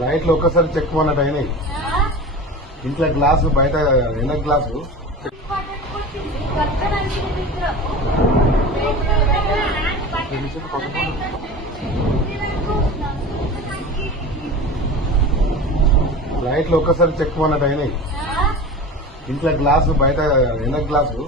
లైట్లు ఒక్కసారి చెక్ అన్నట్టు అయినాయి. ఇంట్లో గ్లాసు బయట వెనక గ్లాసు లైట్లు ఒక్కసారి చెక్ అన్నట్టు అయినాయి. ఇంట్లో గ్లాసు బయట వెనక గ్లాసు